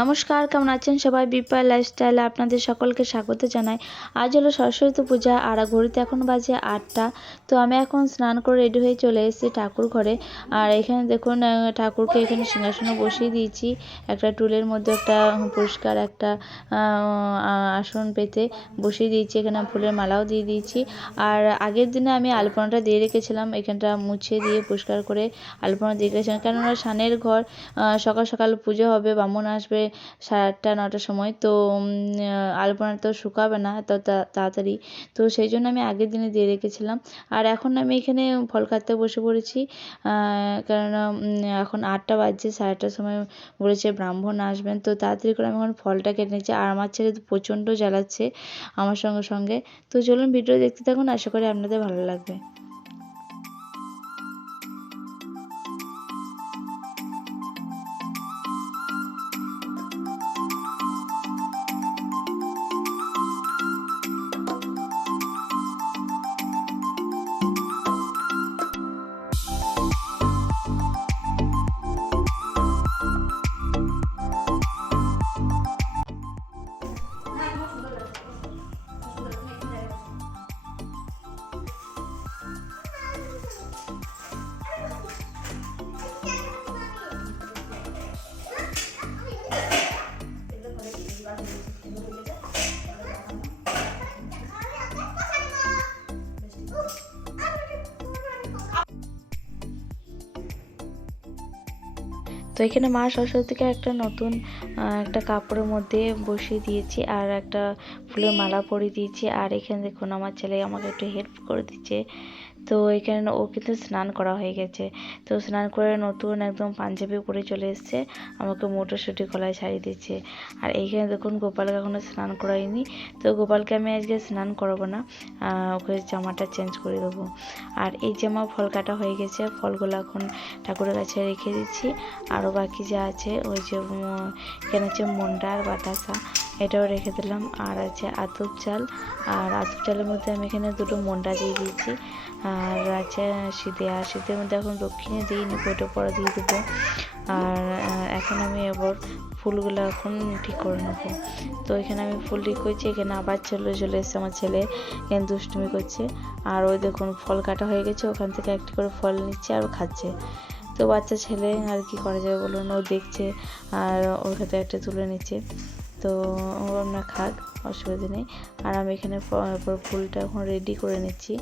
নমস্কার, কেমন আছেন সবাই? বিপার লাইফস্টাইলে আপনাদের সকলকে স্বাগত জানাই। আজ হলো সরস্বতী পূজা, আর ঘড়িতে এখন বাজে আটটা। তো আমি এখন স্নান করে রেডি হয়ে চলে এসেছি ঠাকুর ঘরে। আর এখানে দেখুন ঠাকুরকে এখানে সিংহাসনে বসিয়ে দিয়েছি। একটা টুলের মধ্যে একটা পরিষ্কার একটা আসন পেতে বসিয়ে দিয়েছি। এখানে ফুলের মালাও দিয়ে দিয়েছি। আর আগের দিনে আমি আলপনাটা দিয়ে রেখেছিলাম। এখানটা মুছে দিয়ে পরিষ্কার করে আলপনা দিয়ে রেখেছিলাম। কেননা সানের ঘর সকাল সকাল পুজো হবে, বামুন আসবে সাড়ে আটটা নটার সময়। তো আলপনা তো শুকাবে না এত তাড়াতাড়ি। তো সেই জন্য আমি আগের দিনে দিয়ে রেখেছিলাম। আর এখন আমি এখানে ফল কাটতে বসে পড়েছি। কেননা এখন আটটা বাজছে সাড়ে আটটার সময় বলেছে ব্রাহ্মণ আসবেন। তো তাড়াতাড়ি করে আমি এখন ফলটা কেটে নিচ্ছি আর আমার ছেলে তো প্রচণ্ড জ্বালাচ্ছে আমার সঙ্গে সঙ্গে। তো চলুন ভিডিও দেখতে থাকুন। আশা করি আপনাদের ভালো লাগবে। 卖羽绒的 তো এখানে মা সরস্বতীকে একটা নতুন একটা কাপড়ের মধ্যে বসিয়ে দিয়েছি আর একটা ফুলের মালা পরিয়ে দিয়েছি। আর এখানে দেখুন, আমার ছেলে আমাকে একটু হেল্প করে দিচ্ছে। তো এখানে ও কিন্তু স্নান করা হয়ে গেছে। তো স্নান করে নতুন একদম পাঞ্জাবি পরে চলে এসেছে। আমাকে মোটরশুটি গলায় ছাড়িয়ে দিচ্ছে। আর এইখানে দেখুন গোপালকে এখনও স্নান করাইনি তো গোপালকে আমি আজকে স্নান করাবো না। ওকে জামাটা চেঞ্জ করে দেবো। আর এই জামা ফল কাটা হয়ে গেছে, ফলগুলো এখন ঠাকুরের কাছে রেখে দিচ্ছি। আরও বাকি যা আছে, ওই যে এখানে হচ্ছে মন্ডা আর বাতাসা। এটাও রেখে দিলাম। আর আছে আতপ চাল। আর আতপ চালের মধ্যে আমি এখানে দুটো মন্ডা দিয়ে দিয়েছি। আর আছে শীতে আর শীতের মধ্যে এখন দক্ষিণে দিইনি, ওইটা পরে দিয়ে দেবো। আর এখন আমি এবার ফুলগুলো এখন ঠিক করে নেব। তো এখানে আমি ফুল ঠিক করছি। এখানে আবার চলে চলে এসছে আমার ছেলে। এখানে দুষ্টুমি করছে। আর ওই দেখুন, ফল কাটা হয়ে গেছে। ওখান থেকে একটি করে ফল নিচ্ছে আর খাচ্ছে। তো বাচ্চা ছেলে আর কি করা যাবে বলুন? ও দেখছে আর ওর হাতে একটা তুলে নিচ্ছে। তো ও আমরা খাক অসুবিধা নেই। আর আমি এখানে ফুলটা এখন রেডি করে নিচ্ছি।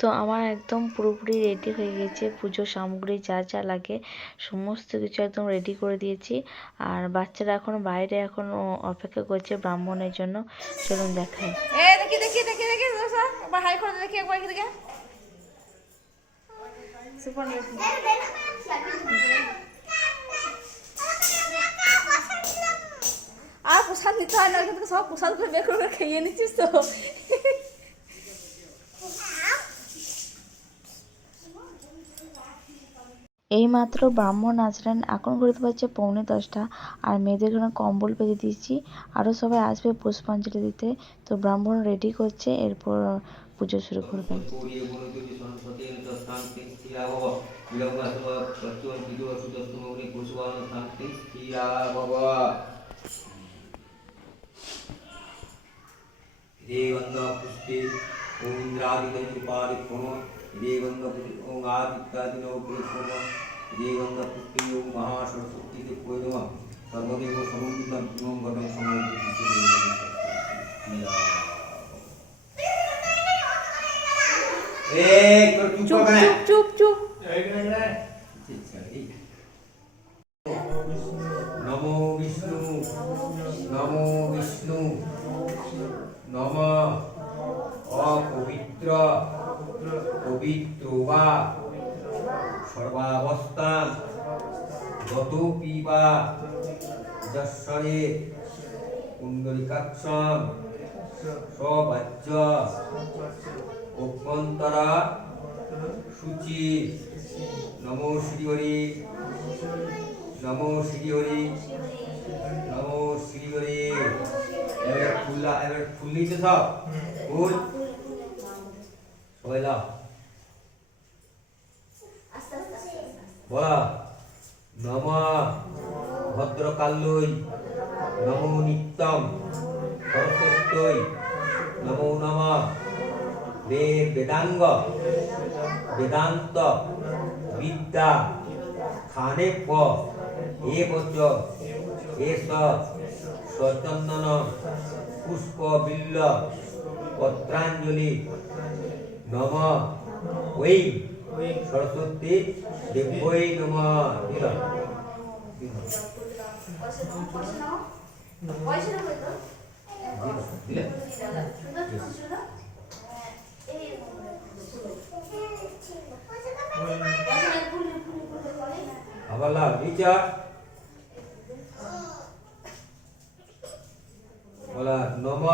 তো আমার একদম পুরোপুরি রেডি হয়ে গেছে পুজো সামগ্রী যা যা লাগে সমস্ত কিছু একদম রেডি করে দিয়েছি। আর বাচ্চারা এখন বাইরে এখন অপেক্ষা করছে ব্রাহ্মণের জন্য। চলুন দেখাই। দেখি একবার হাই করে দেখি একবার দেখি সুপার আর প্রসাদ নিতে হয় না থেকে সব প্রসাদ করে বের করে খেয়ে নিচ্ছিস তো এইমাত্র ব্রাহ্মণ আসলেন এখন ঘুরতে পারছে পৌনে দশটা আর মেয়েদের জন্য কম্বল পেতে দিয়েছি, আরও সবাই আসবে পুষ্পাঞ্জলি দিতে। তো ব্রাহ্মণ রেডি করছে, এরপর পুজো শুরু করবে। দেবন্দ ইন্দ্রাদিদং উপাদিক্রম দেবন্দ ওম আদিত্যাদিন উপরিক্রম দেবন্দ পুষ্পে ওম মহাসরস্বতী দেবৈ নমঃ সর্বদেব সমন্বিতম ইমং গদং সমর্পিত এই তোর চুপ চুপ করে চুপ কুণ্ডলিকাক্ষম সবাচ্য। অভ্যন্তরা সূচি। নমো শ্রী হরি নমো শ্রী হরি নমো শ্রী হরি এবার ফুল্লা এবার ফুল নিয়েছে সব? ফুল সবাই লাও বলা। নম। ভদ্রকাল্যই নমো নিত্যম সরস্বত্যই নমো নমঃ বেদ বেদাঙ্গ বেদান্ত বিদ্যা খানে প এ বচ এস সচন্দন পুষ্প বিল্ল পত্রাঞ্জলি নম ওই সরস্বতী দেবৈ নম দিল আবার লাভ নিচা বলা নম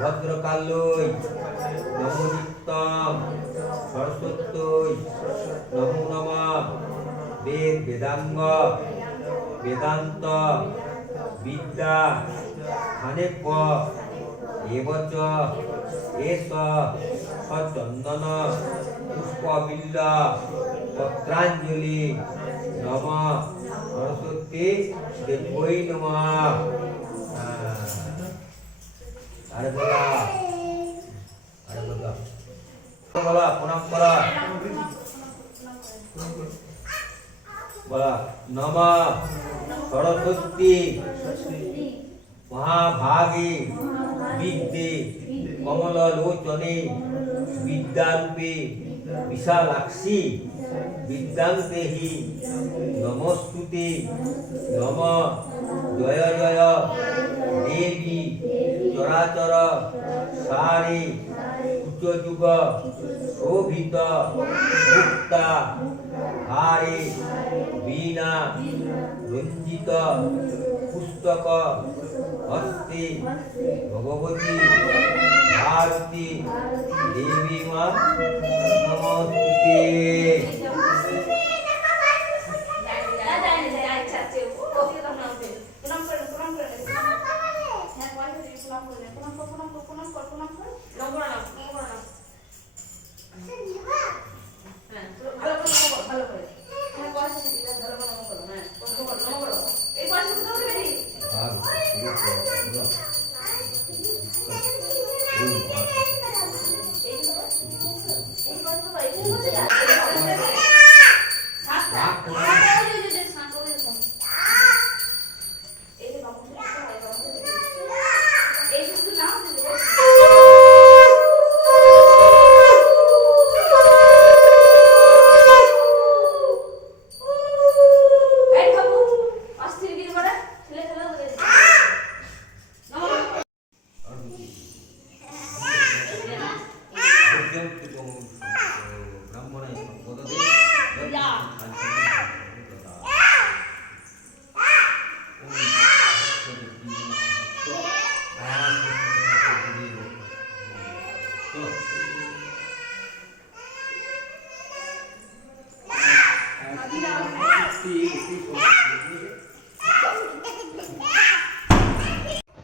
ভদ্রকাল্যই নম নিত্যম সরস্বত্যই নমো নম। বেদ বেদাঙ্গ বেদান্ত বিদ্যা। খানেপ এবচ এস সচন্দন পুষ্পবিল্ল পত্রাঞ্জলি নম সরস্বতী দেবৈ নম। আরে বলা বলা বলা বলা, নম। সরস্বতী মহাভাগে বিদ্যে কমললোচনে বিদ্যারূপে বিশালাক্ষী বিদ্যান্তেহি নমস্তুতে নম জয় জয় দেবী চরাচর সারে উচ্চযুগ শোভিত মুক্তা হারে বীণা রঞ্জিত পুস্তকা হস্তে ভগবতী ভারতী দেবী মা নমস্তে।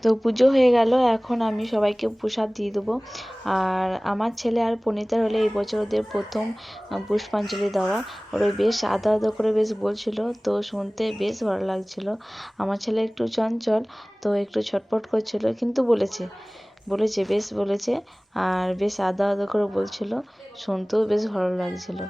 তো পুজো হয়ে গেল, এখন আমি সবাইকে প্রসাদ দিয়ে দেবো। আর আমার ছেলে আর পনিতার হলে এই বছর ওদের প্রথম পুষ্পাঞ্জলি দেওয়া। ওরা বেশ আদা আদা করে বেশ বলছিল, তো শুনতে বেশ ভালো লাগছিল। আমার ছেলে একটু চঞ্চল, তো একটু ছটপট করছিল, কিন্তু বলেছে বলেছে, বেশ বলেছে। আর বেশ আদা আদা করে বলছিল, শুনতেও বেশ ভালো লাগছিল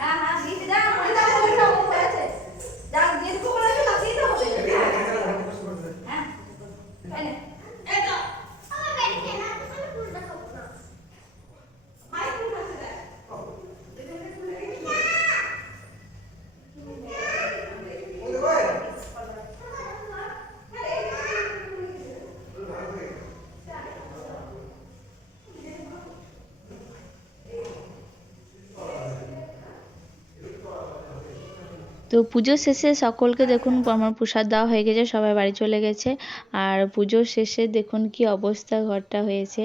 হ্যাঁ হ্যাঁ দিতে দাও পরিতা পরিতা ও আছে যা দিয়ে তো করে না দিতে হবে হ্যাঁ তাই না এটা আমার বেরিয়ে না তুমি পুরোটা খাব না মাই পুরোটা খাবে তো পুজো শেষে সকলকে দেখুন, আমার প্রসাদ দেওয়া হয়ে গেছে, সবাই বাড়ি চলে গেছে। আর পুজোর শেষে দেখুন কি অবস্থা, ঘরটা হয়েছে।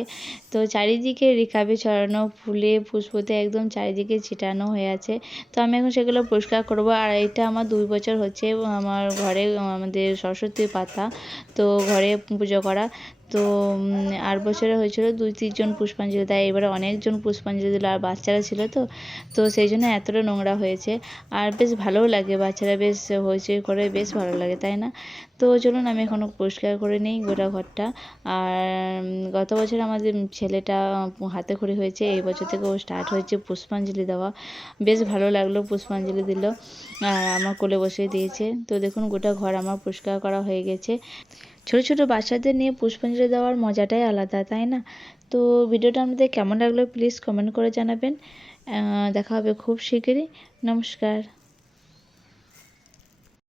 তো চারিদিকে রিকাবি ছড়ানো, ফুলে, পুষ্পতে একদম চারিদিকে ছিটানো হয়ে আছে। তো আমি এখন সেগুলো পরিষ্কার করব। আর এটা আমার দুই বছর হচ্ছে, আমার ঘরে আমাদের সরস্বতী পাতা, তো ঘরে পুজো করা। তো আর বছরে হয়েছিল দুই তিনজন পুষ্পাঞ্জলি দেয় এবারে অনেকজন পুষ্পাঞ্জলি দিল আর বাচ্চারা ছিল তো তো সেই জন্য এতটা নোংরা হয়েছে। আর বেশ ভালোও লাগে, বাচ্চারা বেশ হইচই করে, বেশ ভালো লাগে, তাই না? তো চলুন, আমি এখনও পরিষ্কার করে নিই গোটা ঘরটা। আর গত বছর আমাদের ছেলেটা হাতে খড়ি হয়েছে, এই বছর থেকে ও স্টার্ট হয়েছে পুষ্পাঞ্জলি দেওয়া। বেশ ভালো লাগল, পুষ্পাঞ্জলি দিল। আর আমার কোলে বসিয়ে দিয়েছে। তো দেখুন, গোটা ঘর আমার পরিষ্কার করা হয়ে গেছে। ছোট ছোট বাচ্চাদের নিয়ে পুষ্পাঞ্জলি দেওয়ার মজাটাই আলাদা, তাই না? তো ভিডিওটা আমাদের কেমন লাগল প্লিজ কমেন্ট করে জানাবেন। দেখা হবে খুব শিগগিরই। নমস্কার।